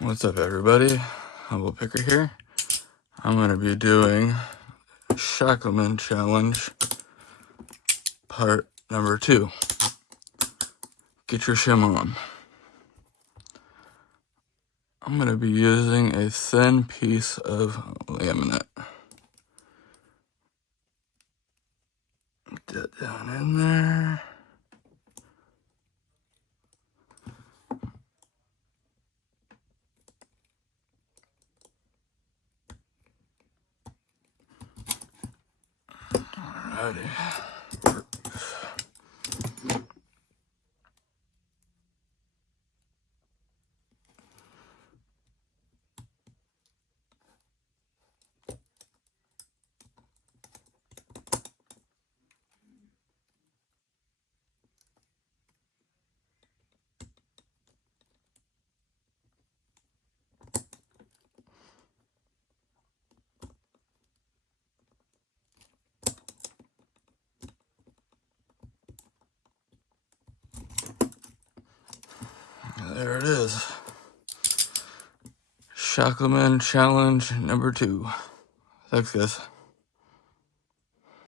What's up, everybody? Humble Picker here. I'm going to be doing Shackleman Challenge part number 2. Get your shim on. I'm going to be using a thin piece of laminate. Get that down in there. Alrighty. There it is. Shackleman Challenge number 2. Thanks, guys.